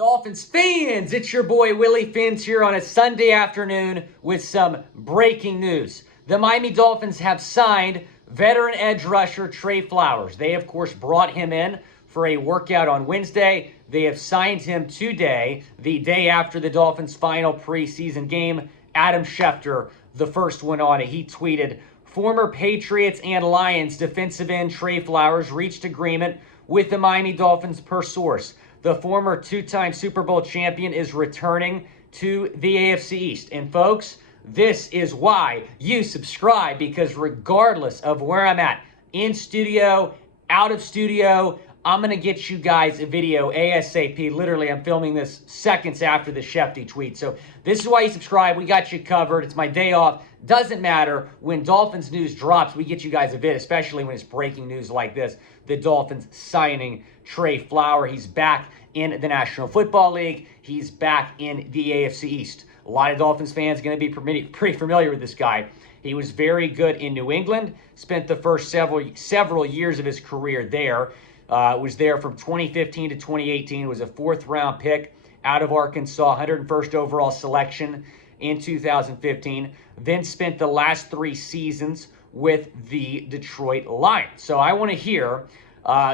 Dolphins fans, it's your boy Willie Fins here on a Sunday afternoon with some breaking news. The Miami Dolphins have signed veteran edge rusher Trey Flowers. They, of course, brought him in for a workout on Wednesday. They have signed him today, the day after the Dolphins' final preseason game. Adam Schefter, the first one on it, he tweeted, "Former Patriots and Lions defensive end Trey Flowers reached agreement with the Miami Dolphins per source. The former two-time Super Bowl champion is returning to the AFC East." And folks, this is why you subscribe, because regardless of where I'm at, in studio, out of studio, I'm going to get you guys a video ASAP. Literally, I'm filming this seconds after the Shefty tweet. So this is why you subscribe. We got you covered. It's my day off. Doesn't matter. When Dolphins news drops, we get you guys a vid, especially when it's breaking news like this. The Dolphins signing Trey Flowers. He's back in the National Football League. He's back in the AFC East. A lot of Dolphins fans are going to be pretty familiar with this guy. He was very good in New England. Spent the first several years of his career there. Was there from 2015 to 2018. Was a fourth-round pick out of Arkansas, 101st overall selection in 2015. Then spent the last 3 seasons with the Detroit Lions. So I want to hear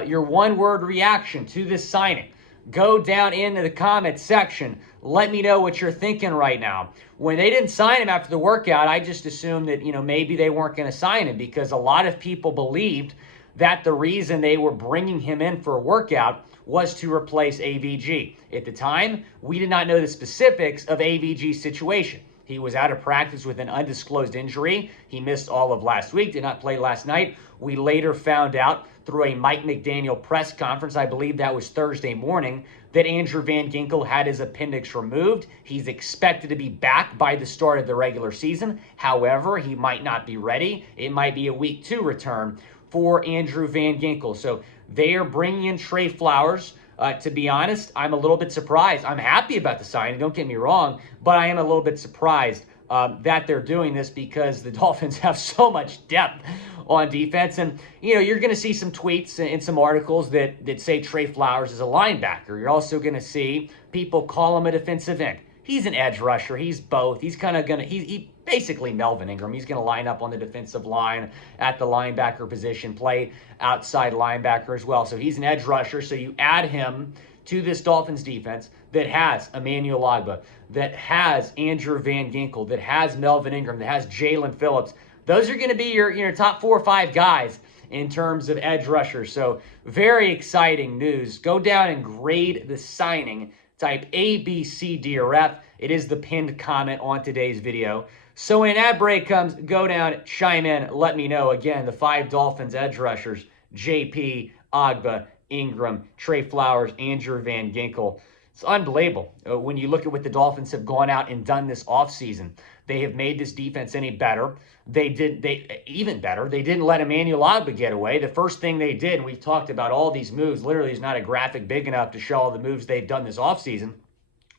your one-word reaction to this signing. Go down into the comments section. Let me know what you're thinking right now. When they didn't sign him after the workout, I just assumed that, maybe they weren't going to sign him, because a lot of people believed that the reason they were bringing him in for a workout was to replace AVG. At the time, we did not know the specifics of AVG's situation. He was out of practice with an undisclosed injury. He missed all of last week, did not play last night. We later found out through a Mike McDaniel press conference, I believe that was Thursday morning, that Andrew Van Ginkel had his appendix removed. He's expected to be back by the start of the regular season. However, he might not be ready. It might be a week 2 return for Andrew Van Ginkel. So they are bringing in Trey Flowers. To be honest, I'm a little bit surprised. I'm happy about the signing, don't get me wrong, but I am a little bit surprised that they're doing this, because the Dolphins have so much depth on defense. And, you're going to see some tweets and some articles that say Trey Flowers is a linebacker. You're also going to see people call him a defensive end. He's an edge rusher. He's both. He's kind of going to, he basically Melvin Ingram. He's going to line up on the defensive line at the linebacker position, play outside linebacker as well. So he's an edge rusher. So you add him to this Dolphins defense that has Emmanuel Ogbah, that has Andrew Van Ginkel, that has Melvin Ingram, that has Jaelan Phillips. Those are going to be your top 4 or 5 guys in terms of edge rushers. So very exciting news. Go down and grade the signing. Type A, B, C, D, or F. It is the pinned comment on today's video. So when an ad break comes, go down, chime in, let me know. Again, the 5 Dolphins edge rushers, JP, Ogbah, Ingram, Trey Flowers, Andrew Van Ginkel. It's unbelievable. When you look at what the Dolphins have gone out and done this offseason, they have made this defense any better. They even better. They didn't let Emmanuel Ogbah get away. The first thing they did, and we've talked about all these moves, literally is not a graphic big enough to show all the moves they've done this offseason.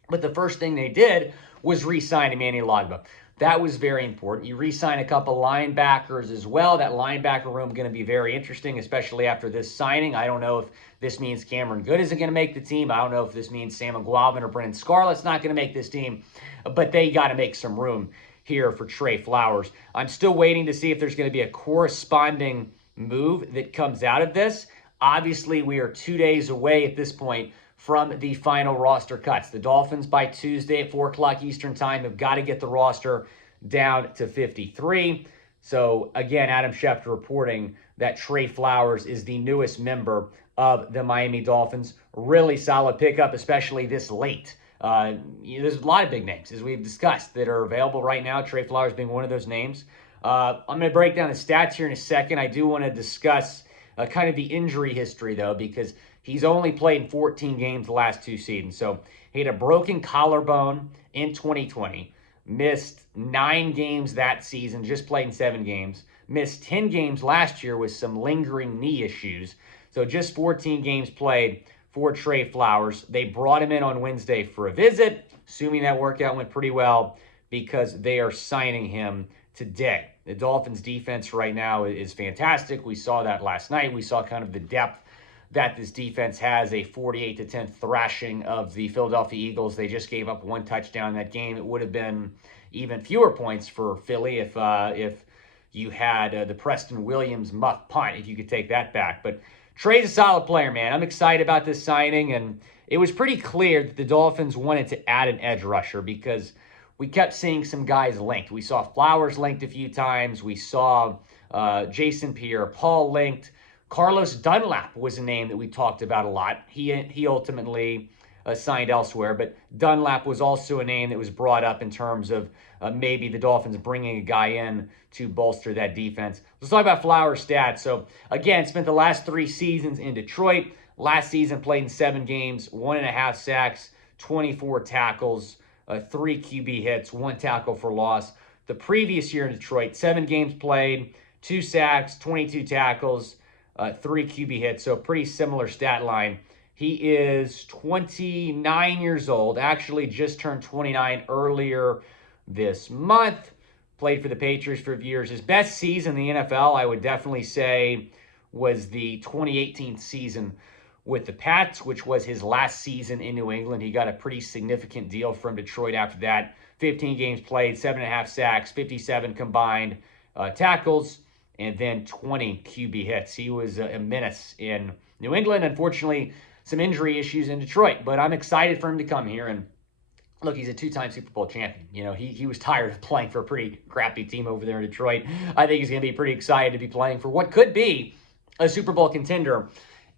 But the first thing they did was re-sign Emmanuel Ogbah. That was very important. You re-sign a couple linebackers as well. That linebacker room going to be very interesting, especially after this signing. I don't know if this means Cameron Good isn't going to make the team. I don't know if this means Sam McGuavin or Brennan Scarlett's not going to make this team. But they got to make some room here for Trey Flowers. I'm still waiting to see if there's going to be a corresponding move that comes out of this. Obviously, we are 2 days away at this point from the final roster cuts. The Dolphins by Tuesday at 4 o'clock Eastern time have got to get the roster down to 53. So again, Adam Schefter reporting that Trey Flowers is the newest member of the Miami Dolphins. Really solid pickup, especially this late. There's a lot of big names, as we've discussed, that are available right now, Trey Flowers being one of those names. I'm going to break down the stats here in a second. I do want to discuss kind of the injury history, though, because he's only played in 14 games the last 2 seasons. So he had a broken collarbone in 2020, missed 9 games that season, just played in 7 games, missed 10 games last year with some lingering knee issues. So just 14 games played for Trey Flowers. They brought him in on Wednesday for a visit, assuming that workout went pretty well, because they are signing him today. The Dolphins defense right now is fantastic. We saw that last night. We saw kind of the depth that this defense has a 48-10 thrashing of the Philadelphia Eagles. They just gave up 1 touchdown in that game. It would have been even fewer points for Philly if you had the Preston Williams muff punt, if you could take that back. But Trey's a solid player, man. I'm excited about this signing, and it was pretty clear that the Dolphins wanted to add an edge rusher because we kept seeing some guys linked. We saw Flowers linked a few times. We saw Jason Pierre-Paul linked. Carlos Dunlap was a name that we talked about a lot. He ultimately signed elsewhere, but Dunlap was also a name that was brought up in terms of maybe the Dolphins bringing a guy in to bolster that defense. Let's talk about Flowers' stats. So, again, spent the last 3 seasons in Detroit. Last season played in 7 games, 1.5 sacks, 24 tackles, 3 QB hits, 1 tackle for loss. The previous year in Detroit, 7 games played, 2 sacks, 22 tackles, 3 QB hits. So pretty similar stat line. He is 29 years old, actually just turned 29 earlier this month. Played for the Patriots for years. His best season in the NFL, I would definitely say, was the 2018 season with the Pats, which was his last season in New England. He got a pretty significant deal from Detroit after that. 15 games played, 7.5 sacks, 57 combined tackles, and then 20 QB hits. He was a menace in New England. Unfortunately, some injury issues in Detroit, but I'm excited for him to come here. And look, he's a 2-time Super Bowl champion. You know, he was tired of playing for a pretty crappy team over there in Detroit. I think he's going to be pretty excited to be playing for what could be a Super Bowl contender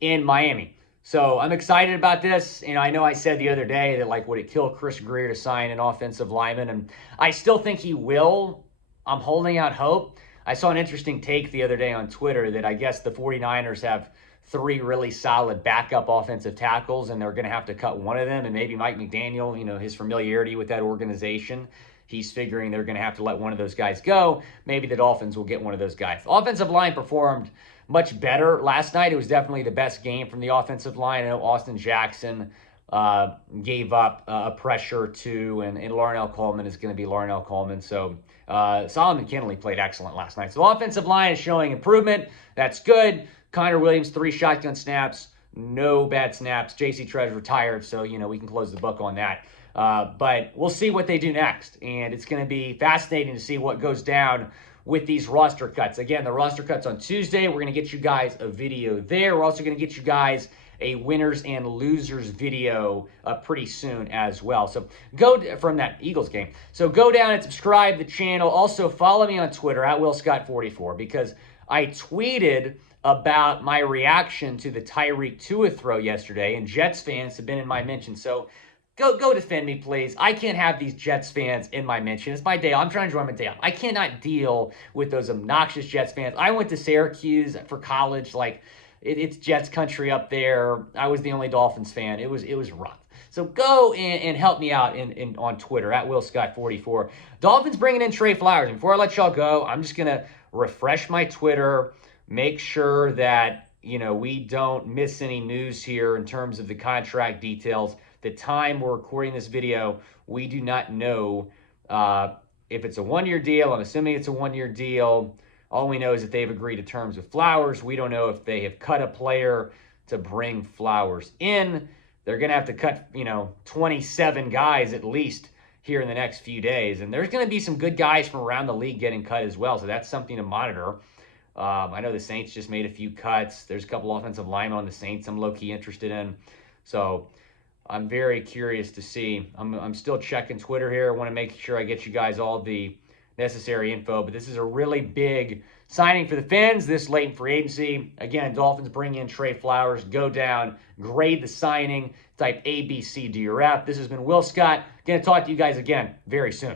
in Miami. So I'm excited about this. You know, I know I said the other day that, like, would it kill Chris Greer to sign an offensive lineman? And I still think he will. I'm holding out hope. I saw an interesting take the other day on Twitter that I guess the 49ers have 3 really solid backup offensive tackles, and they're going to have to cut one of them. And maybe Mike McDaniel, you know, his familiarity with that organization, he's figuring they're going to have to let one of those guys go. Maybe the Dolphins will get one of those guys. The offensive line performed much better last night. It was definitely the best game from the offensive line. I know Austin Jackson gave up a pressure to, and Larnell Coleman is going to be Larnell Coleman. So Solomon Kinley played excellent last night. So the offensive line is showing improvement. That's good. Connor Williams, 3 shotgun snaps, no bad snaps. J.C. Trev retired, so, you know, we can close the book on that. But we'll see what they do next, and it's going to be fascinating to see what goes down with these roster cuts. Again, the roster cuts on Tuesday. We're going to get you guys a video there. We're also going to get you guys a winners and losers video pretty soon as well. So go from that Eagles game. So go down and subscribe to the channel. Also follow me on Twitter at WillScott44 because I tweeted about my reaction to the Tyreek Tua throw yesterday, and Jets fans have been in my mention. So go defend me, please. I can't have these Jets fans in my mention. It's my day off. I'm trying to enjoy my day off. I cannot deal with those obnoxious Jets fans. I went to Syracuse for college. Like, it's Jets country up there. I was the only Dolphins fan. It was rough. So go and help me out on Twitter at WillScott44. Dolphins bringing in Trey Flowers. And before I let y'all go, I'm just going to refresh my Twitter, make sure that, you know, we don't miss any news here in terms of the contract details. The time we're recording this video, we do not know if it's a 1-year deal. I'm assuming it's a 1-year deal. All we know is that they've agreed to terms with Flowers. We don't know if they have cut a player to bring Flowers in. They're going to have to cut, you know, 27 guys at least here in the next few days. And there's going to be some good guys from around the league getting cut as well. So that's something to monitor. I know the Saints just made a few cuts. There's a couple offensive linemen on the Saints I'm low-key interested in. So I'm very curious to see. I'm still checking Twitter here. I want to make sure I get you guys all the necessary info. But this is a really big signing for the Fins this late in free agency. Again, Dolphins bring in Trey Flowers. Go down, grade the signing, type ABC to your app. This has been Will Scott. Going to talk to you guys again very soon.